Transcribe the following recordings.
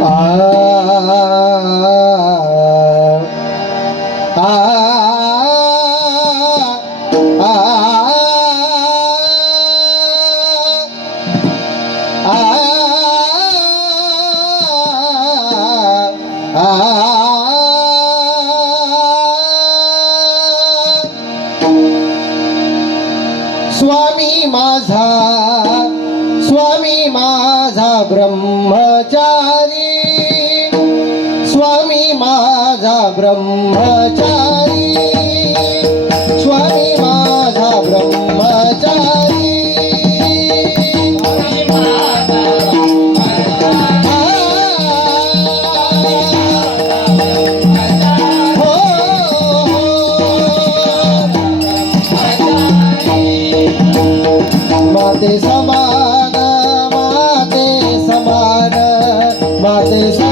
स्वामी माझा स्वामी माझा ब्रह्मचार. ब्रह्मचारी। स्वामी माझा ब्रह्मचारी। माते समान माते समान माते समान।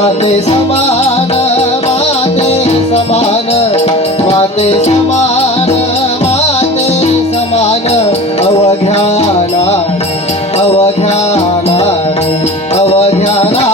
माते समान माते समान माते समान माते समान अवघ्याना अवघ्याना अवघ्याना